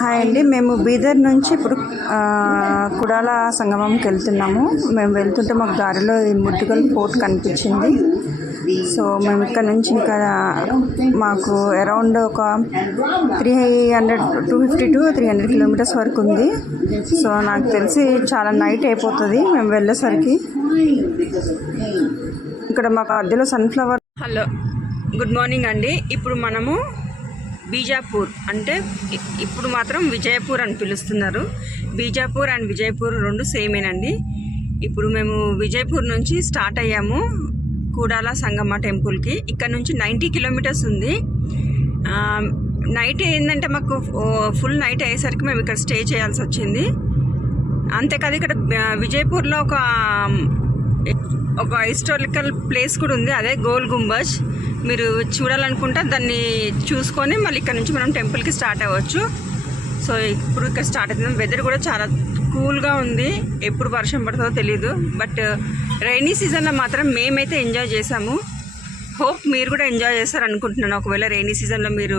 Hi అండి, మేము బీదర్ నుంచి ఇప్పుడు కుడాల సంగమంకి వెళ్తున్నాము. మేము వెళ్తుంటే మాకు దారిలో ఈ ముద్దుగల్ ఫోర్ట్ కనిపించింది. సో మేము ఇక్కడ నుంచి ఇంకా మాకు అరౌండ్ ఒక 250 to 300 కిలోమీటర్స్ వరకు ఉంది. సో నాకు తెలిసి చాలా నైట్ అయిపోతుంది మేము వెళ్ళేసరికి. ఇక్కడ మాకు మధ్యలో సన్ఫ్లవర్. హలో, గుడ్ మార్నింగ్ అండి. ఇప్పుడు మనము బీజాపూర్, అంటే ఇప్పుడు మాత్రం విజయపూర్ అని పిలుస్తున్నారు. బీజాపూర్ అండ్ విజయపూర్ రెండు సేమేనండి. ఇప్పుడు మేము విజయపూర్ నుంచి స్టార్ట్ అయ్యాము కూడాల సంగమ టెంపుల్కి. ఇక్కడ నుంచి 90 కిలోమీటర్స్ ఉంది. నైట్ ఏంటంటే మాకు ఫుల్ నైట్ అయ్యేసరికి మేము ఇక్కడ స్టే చేయాల్సి వచ్చింది. అంతేకాదు ఇక్కడ విజయపూర్లో ఒక హిస్టారికల్ ప్లేస్ కూడా ఉంది, అదే గోల్ గుంబజ్. మీరు చూడాలనుకుంటే దాన్ని చూసుకొని మళ్ళీ ఇక్కడ నుంచి మనం టెంపుల్కి స్టార్ట్ అవ్వచ్చు. సో ఇప్పుడు ఇక్కడ స్టార్ట్ అవుతుంది. వెదర్ కూడా చాలా కూల్గా ఉంది. ఎప్పుడు వర్షం పడుతుందో తెలీదు. బట్ రైనీ సీజన్లో మాత్రం మేమైతే ఎంజాయ్ చేసాము. హోప్ మీరు కూడా ఎంజాయ్ చేస్తారు అనుకుంటున్నాను, ఒకవేళ రైనీ సీజన్లో మీరు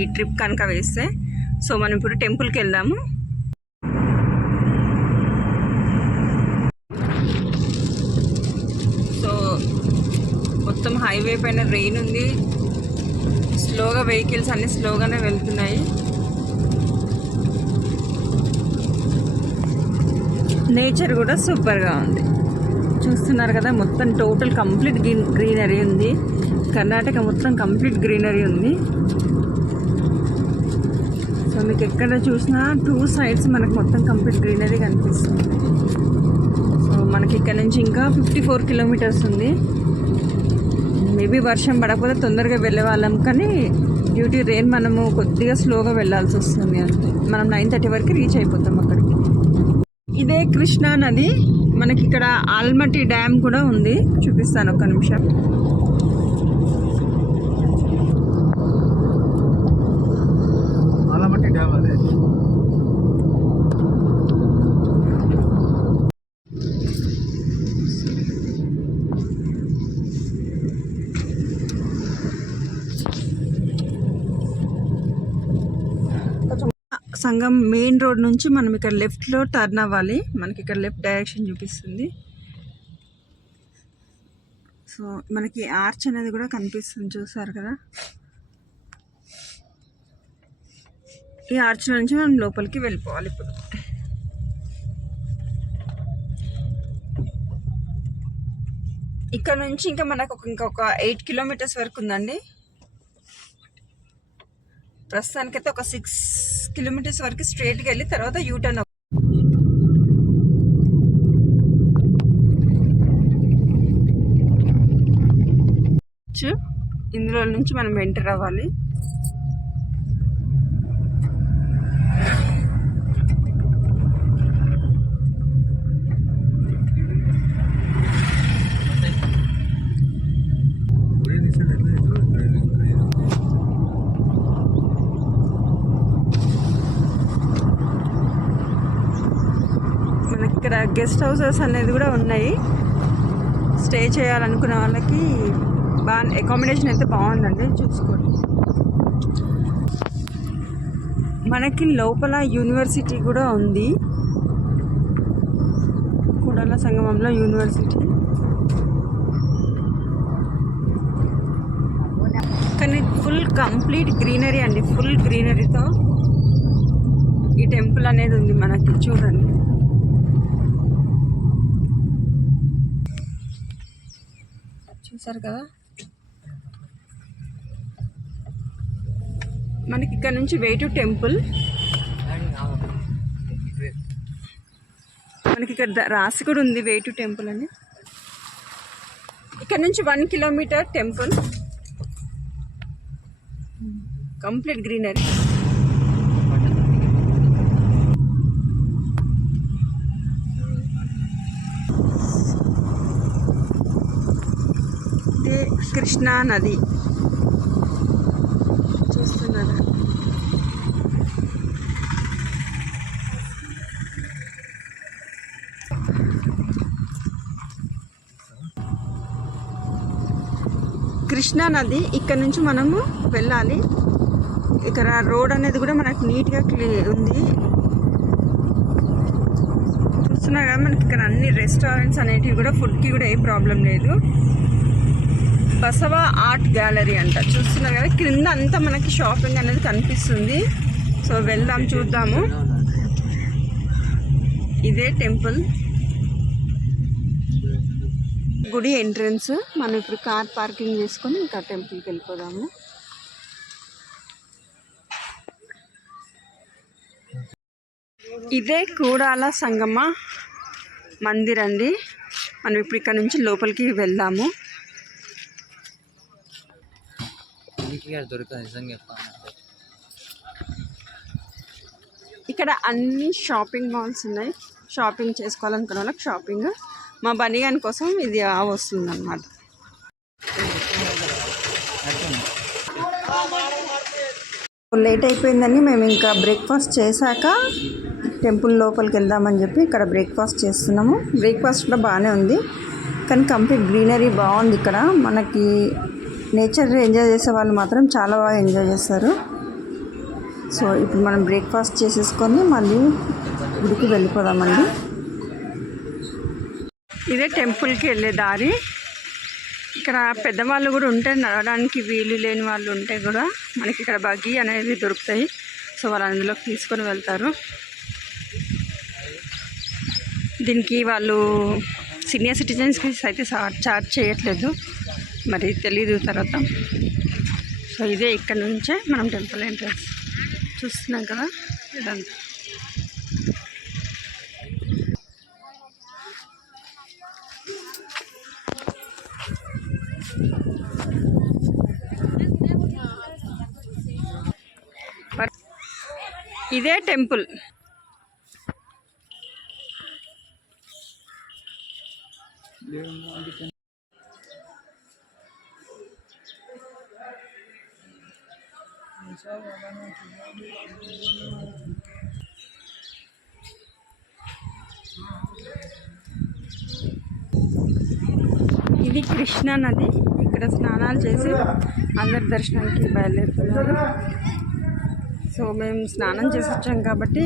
ఈ ట్రిప్ కనుక వేస్తే. సో మనం ఇప్పుడు టెంపుల్కి వెళ్దాము. మొత్తం హైవే పైన రెయిన్ ఉంది. స్లోగా వెహికల్స్ అన్నీ స్లోగానే వెళ్తున్నాయి. నేచర్ కూడా సూపర్గా ఉంది. చూస్తున్నారు కదా, మొత్తం టోటల్ కంప్లీట్ గ్రీనరీ ఉంది. కర్ణాటక మొత్తం కంప్లీట్ గ్రీనరీ ఉంది. సో మీకు ఎక్కడ చూసినా 2 sides మనకు మొత్తం కంప్లీట్ గ్రీనరీ కనిపిస్తుంది. సో మనకి ఇక్కడ నుంచి ఇంకా 54 కిలోమీటర్స్ ఉంది. మేబీ వర్షం పడకపోతే తొందరగా వెళ్ళే వాళ్ళం, కానీ డ్యూ టు రెయిన్ మనము కొద్దిగా స్లోగా వెళ్ళాల్సి వస్తుంది. అంతే, మనం 9:30 వరకు రీచ్ అయిపోతాం అక్కడికి. ఇదే కృష్ణా నది. మనకి ఇక్కడ ఆల్మట్టి డ్యామ్ కూడా ఉంది, చూపిస్తాను ఒక్క నిమిషం. ఆల్మట్టి డ్యామ్ అదే. సంగం మెయిన్ రోడ్ నుంచి మనం ఇక్కడ లెఫ్ట్లో టర్న్ అవ్వాలి. మనకి ఇక్కడ లెఫ్ట్ డైరెక్షన్ చూపిస్తుంది. సో మనకి ఆర్చ్ అనేది కూడా కనిపిస్తుంది, చూసారు కదా. ఈ ఆర్చ్ నుంచి మనం లోపలికి వెళ్ళిపోవాలి. ఇప్పుడు ఇక్కడ నుంచి ఇంకా మనకు ఇంకొక 8 కిలోమీటర్స్ వరకు ఉందండి. ప్రస్తుతానికైతే ఒక 6 కిలోమీటర్స్ వరకు స్ట్రైట్గా వెళ్ళి తర్వాత యూటర్న్. ఇందులో నుంచి మనం ఎంటర్ అవ్వాలి. ఇక్కడ గెస్ట్ హౌసెస్ అనేది కూడా ఉన్నాయి. స్టే చేయాలనుకునే వాళ్ళకి బాగా అకామిడేషన్ అయితే బాగుందండి, చూసుకోండి. మనకి లోపల యూనివర్సిటీ కూడా ఉంది, కూడాల సంగమంలో యూనివర్సిటీ. కానీ ఫుల్ కంప్లీట్ గ్రీనరీ అండి, ఫుల్ గ్రీనరీతో ఈ టెంపుల్ అనేది ఉంది మనకి. చూడండి, చూసారు కదా. మనకి ఇక్కడ నుంచి వే టు టెంపుల్. మనకి ఇక్కడ రాసి కూడా ఉంది వే టు టెంపుల్ అని. ఇక్కడ నుంచి 1 kilometre temple, complete greenery. Krishna నది చూస్తున్నారా. కృష్ణా నది ఇక్కడ నుంచి మనము వెళ్ళాలి. ఇక్కడ రోడ్ అనేది కూడా మనకు నీట్గా ఉంది. చూస్తున్నా కదా మనకి ఇక్కడ అన్ని రెస్టారెంట్స్ అనేటివి కూడా ఫుడ్కి కూడా ఏం ప్రాబ్లం లేదు. బసవ ఆర్ట్ గ్యాలరీ అంట, చూస్తున్నారు కదా క్రింద అంతా మనకి షాపింగ్ అనేది కనిపిస్తుంది. సో వెళ్దాం, చూద్దాము. ఇదే టెంపుల్ గుడి ఎంట్రన్స్. మనం ఇప్పుడు కార్ పార్కింగ్ చేసుకొని ఇంకా టెంపుల్కి వెళ్ళిపోదాము. ఇదే కూడాల సంగమ మందిర్ అండి. మనం ఇప్పుడు ఇక్కడ నుంచి లోపలికి వెళ్దాము. ఇక్కడ అన్ని షాపింగ్ మాల్స్ ఉన్నాయి. షాపింగ్ చేసుకోవాలనుకున్న వాళ్ళకి షాపింగ్. మా బనిగాని కోసం ఇది వస్తుంది అన్నమాట. లేట్ అయిపోయిందని మేము ఇంకా బ్రేక్ఫాస్ట్ చేశాక టెంపుల్ లోపలికి వెళ్దామని చెప్పి ఇక్కడ బ్రేక్ఫాస్ట్ చేస్తున్నాము. బ్రేక్ఫాస్ట్ కూడా బాగానే ఉంది, కానీ కంప్లీట్ గ్రీనరీ బాగుంది. ఇక్కడ మనకి నేచర్ ఎంజాయ్ చేసే వాళ్ళు మాత్రం చాలా బాగా ఎంజాయ్ చేస్తారు. సో ఇప్పుడు మనం బ్రేక్ఫాస్ట్ చేసేసుకొని మళ్ళీ గుడికి వెళ్ళిపోదామండి. ఇదే టెంపుల్కి వెళ్ళే దారి. ఇక్కడ పెద్దవాళ్ళు కూడా ఉంటే నడవడానికి వీలు లేని వాళ్ళు ఉంటే కూడా మనకి ఇక్కడ బగ్గీ అనేది దొరుకుతాయి. సో వాళ్ళు అందులోకి తీసుకొని వెళ్తారు. దీనికి వాళ్ళు సీనియర్ సిటిజన్స్కి అయితే చార్జ్ చేయట్లేదు, మరి తెలీదు తర్వాత. సో ఇదే ఇక్కడ నుంచే మనం టెంపుల్ ఎంట్రన్స్ చూస్తున్నాం కదా ఇదంతా. ఇదే టెంపుల్. ఇది కృష్ణా నది. ఇక్కడ స్నానాలు చేసి అందరి దర్శనానికి బయలుదేరుతున్నారు. సో మేము స్నానం చేసి వచ్చాం కాబట్టి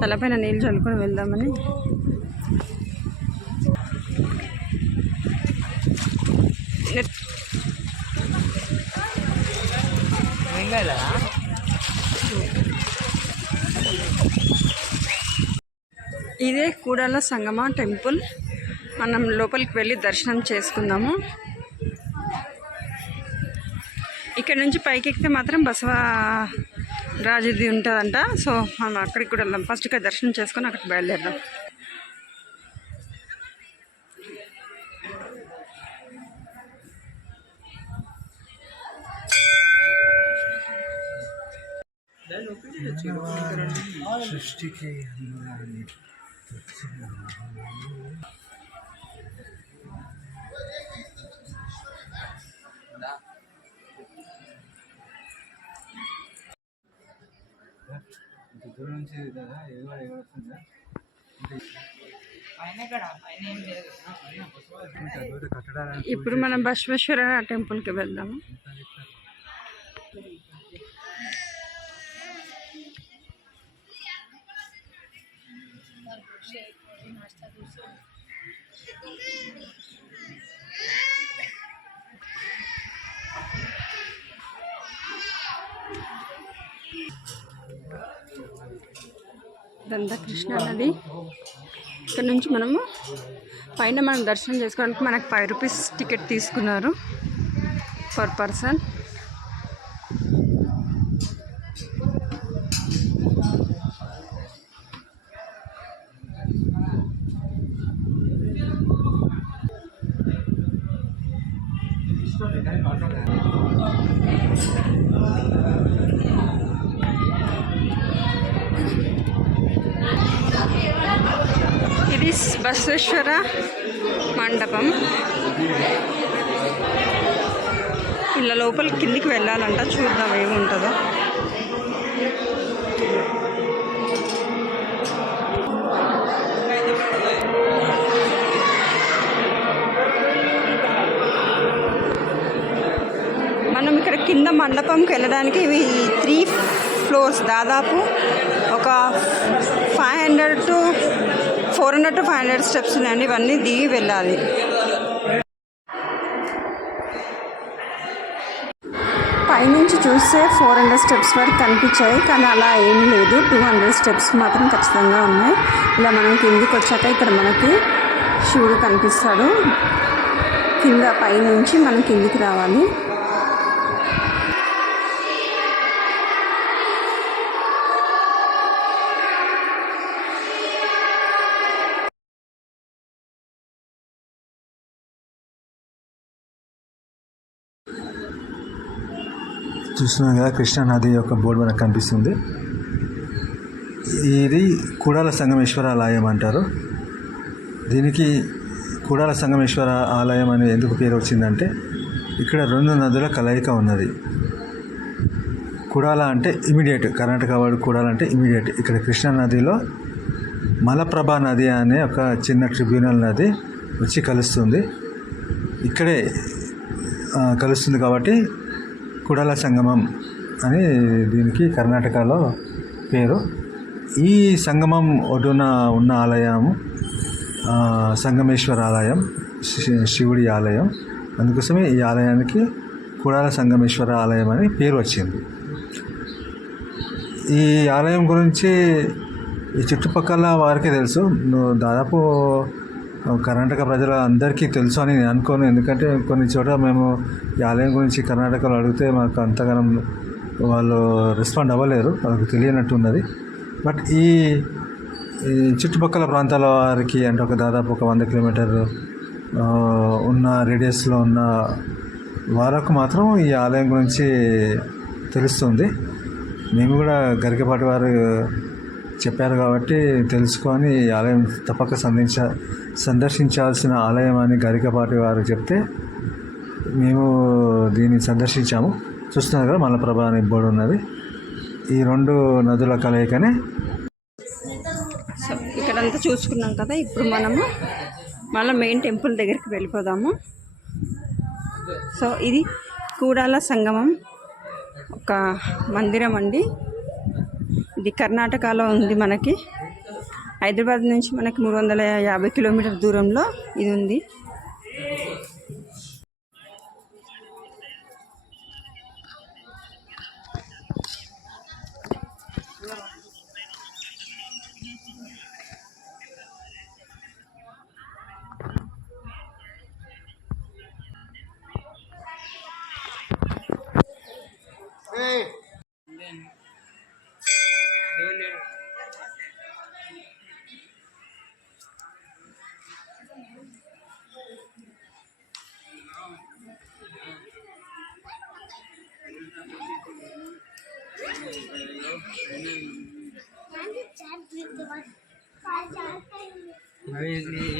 తలపైన నీళ్ళు చల్లుకొని వెళ్దామని. ఇదే కూడాల సంగమ టెంపుల్. మనం లోపలికి వెళ్ళి దర్శనం చేసుకుందాము. ఇక్కడ నుంచి పైకి ఎక్కితే మాత్రం బసవ రాజుది ఉంటుందంట. సో మనం అక్కడికి కూడా వెళ్దాం. ఫస్ట్ ఇక్కడ దర్శనం చేసుకొని అక్కడికి బయలుదేరదాం. ఇప్పుడు మనం బసవేశ్వర టెంపుల్కి వెళ్దాము. ఇదంతా కృష్ణా నది. ఇక్కడ నుంచి మనము పైన మనం దర్శనం చేసుకోవడానికి మనకు 5 రూపీస్ టికెట్ తీసుకున్నారు పర్ పర్సన్. ఇది బసవేశ్వర మండపం. ఇలా లోపలికి కిందికి వెళ్ళాలంట. చూద్దాం ఏముంటుందో. మనం ఇక్కడ కింద మండపంకి వెళ్ళడానికి ఇవి 3 ఫ్లోర్స్, దాదాపు ఒక 400 to 500 స్టెప్స్ ఉన్నాయండి. ఇవన్నీ దిగి వెళ్ళాలి. పైనుంచి చూస్తే 400 స్టెప్స్ వరకు కనిపించాయి, కానీ అలా ఏం లేదు. 200 స్టెప్స్ మాత్రం ఖచ్చితంగా ఉన్నాయి. ఇలా మనం కిందికి వచ్చాక ఇక్కడ మనకి శివుడు కనిపిస్తాడు. కింద పైనుంచి మనం కిందికి రావాలి. చూస్తున్నాం కదా, కృష్ణానది యొక్క బోర్డు మనకు కనిపిస్తుంది. ఇది కూడాల సంగమేశ్వర ఆలయం అంటారు. దీనికి కూడాల సంగమేశ్వర ఆలయం అని ఎందుకు పేరు వచ్చిందంటే, ఇక్కడ 2 నదుల కలయిక ఉన్నది. కూడాల అంటే ఇమీడియట్, కర్ణాటక వాడు కూడాల అంటే ఇమీడియట్. ఇక్కడ కృష్ణానదిలో మలప్రభా నది అనే ఒక చిన్న ట్రిబ్యునల్ నది వచ్చి కలుస్తుంది. ఇక్కడే కలుస్తుంది కాబట్టి కూడాల సంగమం అని దీనికి కర్ణాటకలో పేరు. ఈ సంగమం ఒడ్డున ఉన్న ఆలయం సంగమేశ్వర ఆలయం, శివుడి ఆలయం. అందుకోసమే ఈ ఆలయానికి కూడాల సంగమేశ్వర ఆలయం అని పేరు వచ్చింది. ఈ ఆలయం గురించి ఈ చుట్టుపక్కల వారికి తెలుసు, దాదాపు కర్ణాటక ప్రజల అందరికీ తెలుసు అని నేను అనుకోను. ఎందుకంటే కొన్ని చోట మేము ఈ ఆలయం గురించి కర్ణాటకలో అడిగితే మాకు అంతగానం వాళ్ళు రెస్పాండ్ అవ్వలేరు, వాళ్ళకు తెలియనట్టు ఉన్నది. బట్ ఈ చుట్టుపక్కల ప్రాంతాల వారికి అంటే దాదాపు ఒక 100 కిలోమీటర్ ఉన్న రేడియస్లో ఉన్న వారికి మాత్రం ఈ ఆలయం గురించి తెలుస్తుంది. మేము కూడా గరికపాటి వారు చెప్పారు కాబట్టి తెలుసుకొని ఈ ఆలయం తప్పక సందర్శించాల్సిన ఆలయం అని గరికపాటి వారు చెప్తే మేము దీన్ని సందర్శించాము. చూస్తున్నారు కదా, మలప్రభ అనే బోర్డు ఉన్నది. ఈ 2 నదుల కలయికనే. సో ఇక్కడంతా చూసుకున్నాం కదా, ఇప్పుడు మనము మళ్ళీ మెయిన్ టెంపుల్ దగ్గరికి వెళ్ళిపోదాము. సో ఇది కూడాల సంగమం ఒక మందిరం అండి. ఇది కర్ణాటకలో ఉంది. మనకి హైదరాబాద్ నుంచి మనకి 350 కిలోమీటర్ దూరంలో ఇది ఉంది.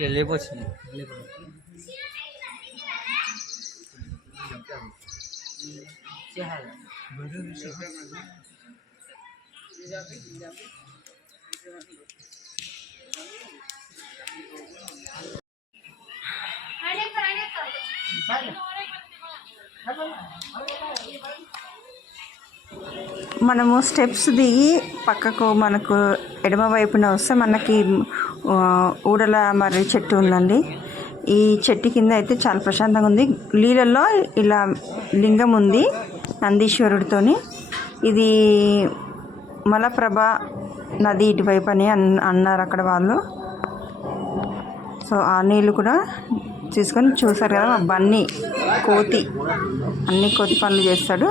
వెళ్ళిపోతుంది. మనము స్టెప్స్ దిగి పక్కకు మనకు ఎడమ వైపున వస్తే మనకి ఊడల మర్రి చెట్టు ఉందండి. ఈ చెట్టు కింద అయితే చాలా ప్రశాంతంగా ఉంది. నీళ్ళల్లో ఇలా లింగం ఉంది నందీశ్వరుడితోని. ఇది మలప్రభ నది ఇటువైపు అని అన్నారు అక్కడ వాళ్ళు. సో ఆ నీళ్ళు కూడా తీసుకొని చూసారు కదా, మా బన్నీ కోతి అన్ని కోతి పనులు చేస్తాడు.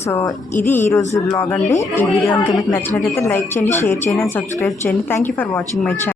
సో ఇది ఈరోజు బ్లాగ్ అండి. ఈ వీడియో కనుక మీకు నచ్చినట్లయితే లైక్ చేయండి, షేర్ చేయండి అండ్ సబ్స్క్రైబ్ చేయండి. Thank you for watching my channel.